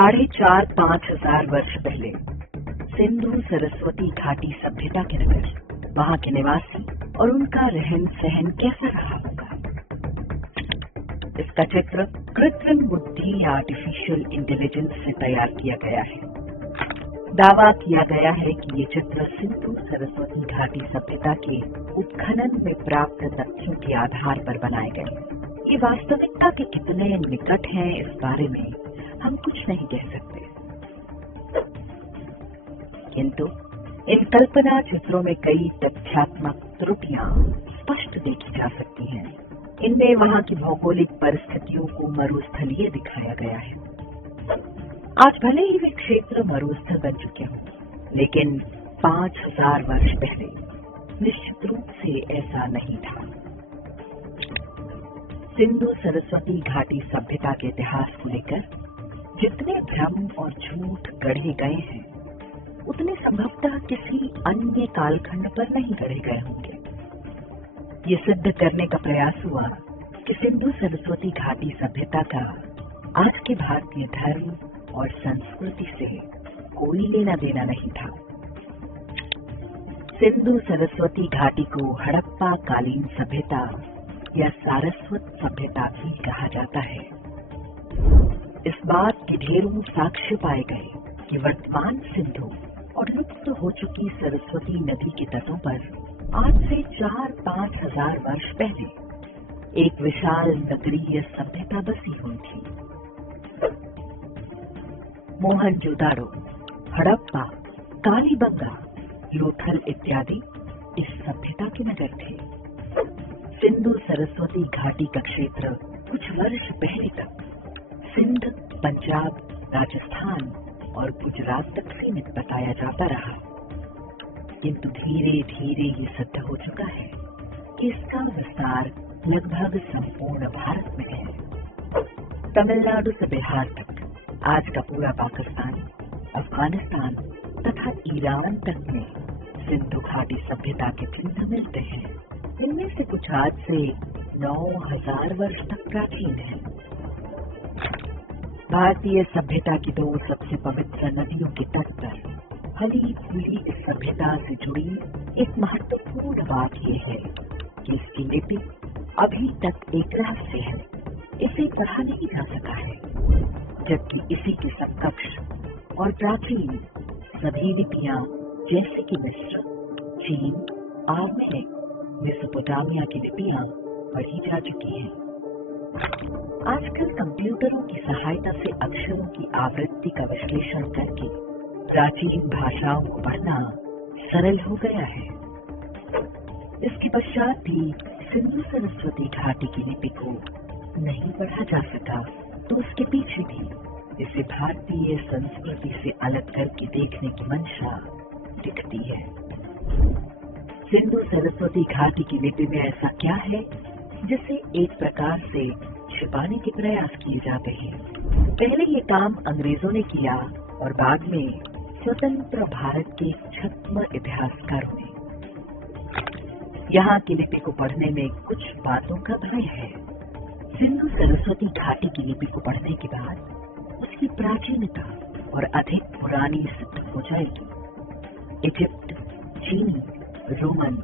4,500-5 हजार वर्ष पहले सिंधु सरस्वती घाटी सभ्यता के नगर, वहां के निवासी और उनका रहन सहन कैसा रहा होगा। इसका चित्र कृत्रिम बुद्धि या आर्टिफिशियल इंटेलिजेंस से तैयार किया गया है। दावा किया गया है कि ये चित्र सिंधु सरस्वती घाटी सभ्यता के उत्खनन में प्राप्त तथ्यों के आधार पर बनाए गए। ये वास्तविकता के कितने निकट हैं इस बारे में हम कुछ नहीं कह सकते, किंतु इन कल्पना चित्रों में कई तथ्यात्मक त्रुटियां स्पष्ट देखी जा सकती हैं। इनमें वहां की भौगोलिक परिस्थितियों को मरुस्थलीय दिखाया गया है। आज भले ही वे क्षेत्र मरुस्थल बन चुके हों, लेकिन 5,000 वर्ष पहले निश्चित रूप से ऐसा नहीं था। सिंधु सरस्वती घाटी सभ्यता के इतिहास को लेकर जितने भ्रम और झूठ गढ़े गए हैं, उतने संभवतः किसी अन्य कालखंड पर नहीं गढ़े गए होंगे। ये सिद्ध करने का प्रयास हुआ कि सिंधु सरस्वती घाटी सभ्यता का आज के भारतीय धर्म और संस्कृति से कोई लेना देना नहीं था। सिंधु सरस्वती घाटी को हड़प्पा कालीन सभ्यता या सारस्वत सभ्यता भी कहा जाता है। इस बात के ढेरों साक्ष्य पाए गए कि वर्तमान सिंधु और लुप्त हो चुकी सरस्वती नदी के तटों पर आज से 4-5 हजार वर्ष पहले एक विशाल नगरीय सभ्यता बसी हुई थी। मोहनजोदाड़ो, हड़प्पा, कालीबंगा, लोथल इत्यादि इस सभ्यता के नगर थे। सिंधु सरस्वती घाटी का क्षेत्र कुछ वर्ष पहले तक सिंध, पंजाब, राजस्थान और गुजरात तक सीमित बताया जाता रहा, किंतु धीरे धीरे ये सिद्ध हो चुका है कि इसका विस्तार लगभग संपूर्ण भारत में है। तमिलनाडु से बिहार तक, आज का पूरा पाकिस्तान, अफगानिस्तान तथा ईरान तक में सिंधु घाटी सभ्यता के चिन्ह मिलते हैं। इनमें से कुछ आज से 9,000 वर्ष तक प्राचीन है। भारतीय सभ्यता की 2 सबसे पवित्र नदियों के तट पर फली फूली इस सभ्यता से जुड़ी एक महत्वपूर्ण बात यह है कि इसकी लिपि अभी तक एक रहस्य है। इसे पढ़ा नहीं जा सका है, जबकि इसी के समकक्ष और प्राचीन सभी लिपियां जैसे कि मिस्र, चीन, आर्मेनिक, मेसोपोटामिया की लिपियां पढ़ी जा चुकी हैं। आजकल कंप्यूटरों की सहायता से अक्षरों की आवृत्ति का विश्लेषण करके प्राचीन भाषाओं को पढ़ना सरल हो गया है। इसके पश्चात भी सिंधु सरस्वती घाटी की लिपि को नहीं पढ़ा जा सका, तो उसके पीछे भी इसे भारतीय संस्कृति से अलग करके देखने की मंशा दिखती है। सिंधु सरस्वती घाटी की लिपि में ऐसा क्या है जिसे एक प्रकार से छिपाने के प्रयास किए जाते हैं। पहले ये काम अंग्रेजों ने किया और बाद में स्वतंत्र भारत के छद्म इतिहासकारों ने। यहाँ की लिपि को पढ़ने में कुछ बातों का भय है। सिंधु सरस्वती घाटी की लिपि को पढ़ने के बाद उसकी प्राचीनता और अधिक पुरानी सिद्ध हो जाएगी। इजिप्ट, चीनी, रोमन,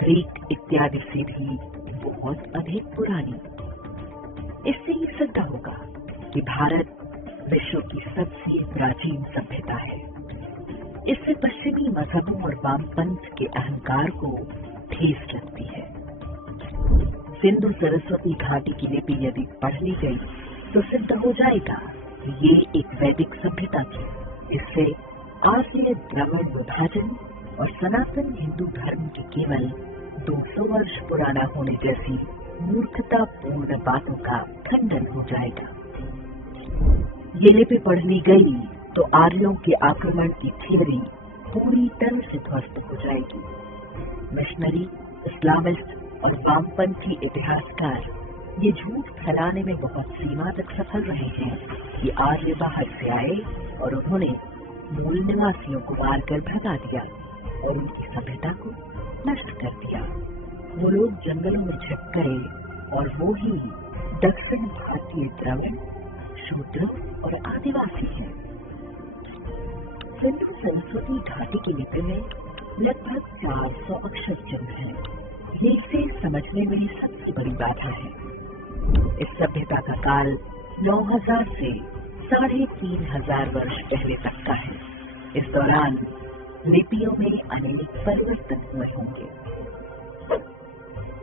ग्रीक इत्यादि से भी बहुत अधिक पुरानी। इससे ये सिद्ध होगा कि भारत विश्व की सबसे प्राचीन सभ्यता है। इससे पश्चिमी मजहबों और वामपंथ के अहंकार को ठेस लगती है। सिंधु सरस्वती घाटी की लिपि यदि पढ़ ली गई तो सिद्ध हो जाएगा कि ये एक वैदिक सभ्यता थी। इससे आर्य द्रविड़ विभाजन और सनातन हिंदू धर्म के केवल 200 वर्ष पुराना होने जैसी मूर्खतापूर्ण बातों का खंडन हो जाएगा। ये लिपि पढ़ ली गई तो आर्यों के आक्रमण की थियोरी पूरी तरह से ध्वस्त हो जाएगी। मिशनरी, इस्लामिस्ट और वामपंथी इतिहासकार ये झूठ फैलाने में बहुत सीमा तक सफल रहे हैं कि आर्य बाहर से आए और उन्होंने मूल निवासियों को मारकर भगा दिया और उनकी सभ्यता को नष्ट कर दिया। वो लोग जंगलों में छिप गए और वो ही दक्षिण भारतीय द्रविड़, शूद्र और आदिवासी हैं। सिंधु सरस्वती घाटी की लिपि में लगभग 400 अक्षर चिन्ह हैं। ये इसे समझने में सबसे बड़ी बाधा है। इस सभ्यता का काल 9000 से 3500 वर्ष पहले तक का है। इस दौरान लिपियों में अनेक परिवर्तन हुए होंगे।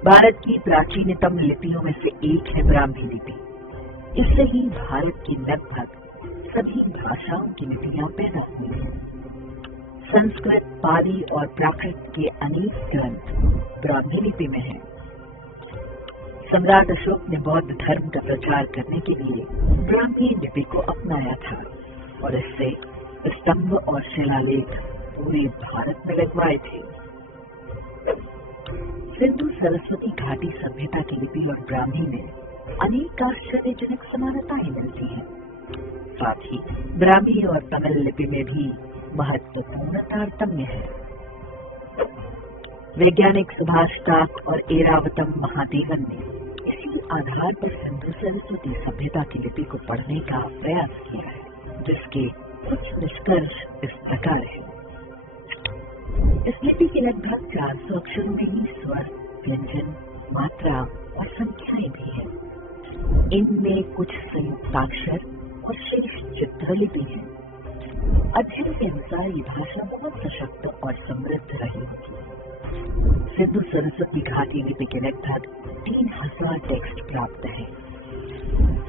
भारत की प्राचीनतम लिपियों में से एक है ब्राह्मी लिपि। इससे ही भारत की लगभग सभी भाषाओं की लिपियां पैदा हुई हैं। संस्कृत, पाली और प्राकृत के अनेक ग्रंथ ब्राह्मी लिपि में हैं। सम्राट अशोक ने बौद्ध धर्म का प्रचार करने के लिए ब्राह्मी लिपि को अपनाया था और इससे स्तंभ और शिलालेख पूरे भारत में लगवाए थे। सिंधु सरस्वती घाटी सभ्यता की लिपि और ब्राह्मी में अनेक आश्चर्यजनक समानताएं मिलती हैं। साथ ही ब्राह्मी और तमिल लिपि में भी महत्वपूर्ण तारतम्य है। वैज्ञानिक सुभाष काक और एरावतम महादेवन ने इसी आधार पर सिंधु सरस्वती सभ्यता की लिपि को पढ़ने का प्रयास किया है, जिसके कुछ निष्कर्ष इस प्रकार हैं। इस लिपि के लगभग 400 अक्षरों में ही स्वर, व्यंजन, मात्रा और संख्याएं भी हैं। इनमें कुछ संयुक्ताक्षर और शेष चित्रलिपि है। अध्ययन के अनुसार ये भाषा बहुत सशक्त और समृद्ध रही होगी। सिंधु सरस्वती घाटी लिपि के लगभग 3000 टेक्स्ट प्राप्त है।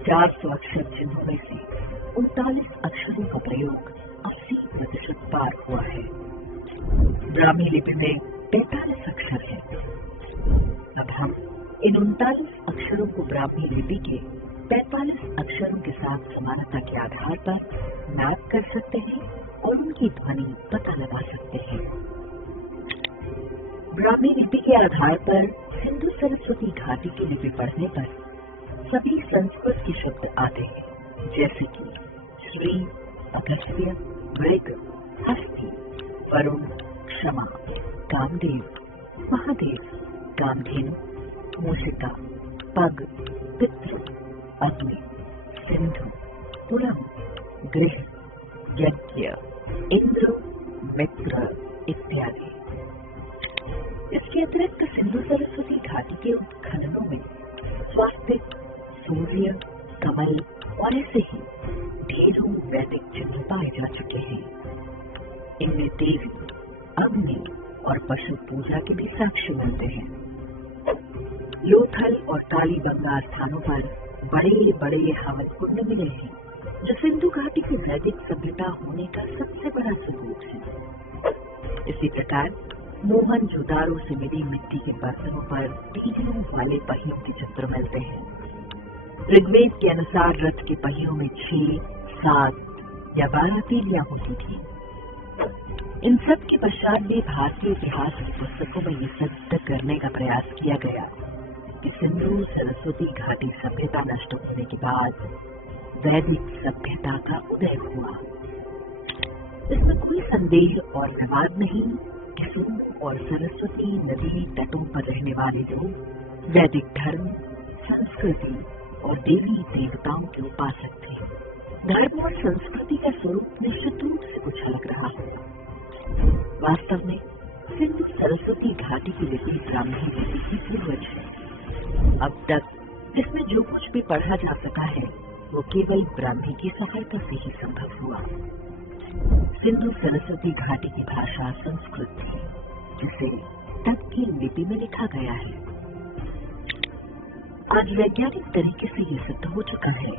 400 अक्षर चिन्हों में से 39 अक्षरों का प्रयोग 80% पार हुआ है। ब्राह्मी लिपि में 45 अक्षर है। अब हम इन 39 अक्षरों को ब्राह्मी लिपि के 45 अक्षरों के साथ समानता के आधार पर मैप कर सकते हैं और उनकी ध्वनि पता लगा सकते हैं। ब्राह्मी लिपि के आधार पर सिंधु सरस्वती घाटी की लिपि पढ़ने पर सभी संस्कृत के शब्द आते हैं, जैसे कि श्री, अगस्त्य, मृग, हस्ती, वरुण, क्षमा, कामदेव, महादेव, कामधेनु, मूषिका, पग, पितृ, अग्नि, सिंधु, पुरम, गृह, यज्ञ, इंद्र, मित्र इत्यादि। इसके अतिरिक्त सिंधु सरस्वती घाटी के उत्खननों में स्वास्तिक, सूर्य, कमल और ऐसे ही ढेरों वैदिक चिन्ह पाए जा चुके हैं। इनमें देवी, अग्नि और पशु पूजा के भी साक्ष्य मिलते हैं। लोथल और कालीबंगा स्थानों पर बड़े बड़े हवन कुंड मिले हैं, जो सिंधु घाटी की वैदिक सभ्यता होने का सबसे बड़ा सबूत है। इसी प्रकार मोहनजोदारो से मिली मिट्टी के बर्तनों पर तीलियों वाले पहियों के चित्र मिलते हैं। ऋग्वेद के अनुसार रथ के पहियों में 6, 7 या 12 तीलियां होती थी। इन सब के पश्चात भी भारतीय इतिहास की पुस्तकों में यह सिद्ध करने का प्रयास किया गया कि सिंधु सरस्वती घाटी सभ्यता नष्ट होने के बाद वैदिक सभ्यता का उदय हुआ। इसमें कोई संदेह और विवाद नहीं कि सिंधु और सरस्वती नदी तटों पर रहने वाले लोग वैदिक धर्म, संस्कृति और देवी देवताओं के उपासक थे। धर्म और संस्कृति का स्वरूप निश्चित रूप से कुछ अलग रहा होगा। वास्तव में सिंधु सरस्वती घाटी की लिपि ब्राह्मी लिपि की पूर्वज है। अब तक इसमें जो कुछ भी पढ़ा जा सका है वो केवल ब्राह्मी की सहायता से ही संभव हुआ। सिंधु सरस्वती घाटी की भाषा संस्कृत थी, जिसे तब की लिपि में लिखा गया है। आज वैज्ञानिक तरीके से यह सिद्ध हो चुका है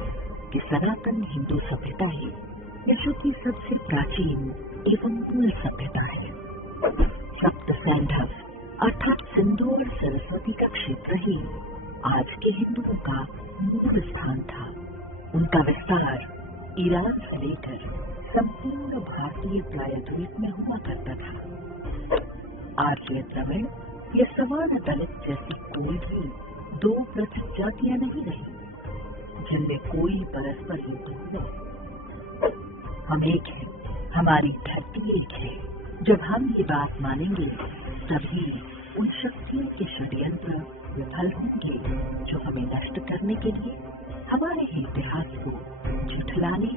कि सनातन हिंदू सभ्यता ही विश्व की सबसे प्राचीन एवं मूल सभ्यता है। सप्त सैंधव अर्थात सिंधु और सरस्वती का क्षेत्र ही आज के हिंदुओं का मूल स्थान था। उनका विस्तार ईरान से लेकर संपूर्ण भारतीय प्रायद्वीप में हुआ करता था। आर्य, द्रविड़ या सवर्ण दलित जैसी कोई भी दो पृथक जातियां नहीं रही जिनमें कोई परस्पर युद्ध हुआ। हम एक हैं, हमारी धरती एक है। जब हम ये बात मानेंगे तभी उन शक्तियों के षड्यंत्र विफल होंगे जो हमें नष्ट करने के लिए हमारे ही इतिहास को झुठलाने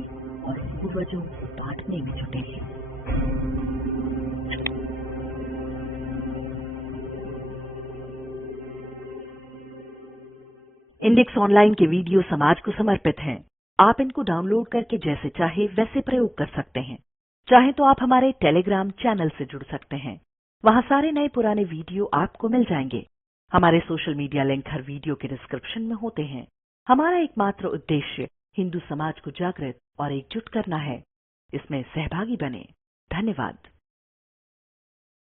और पूर्वजों को बांटने में जुटे हैं। इंडेक्स ऑनलाइन के वीडियो समाज को समर्पित हैं। आप इनको डाउनलोड करके जैसे चाहे वैसे प्रयोग कर सकते हैं। चाहे तो आप हमारे टेलीग्राम चैनल से जुड़ सकते हैं। वहां सारे नए पुराने वीडियो आपको मिल जाएंगे। हमारे सोशल मीडिया लिंक हर वीडियो के डिस्क्रिप्शन में होते हैं। हमारा एकमात्र उद्देश्य हिंदू समाज को जागृत और एकजुट करना है। इसमें सहभागी बने। धन्यवाद।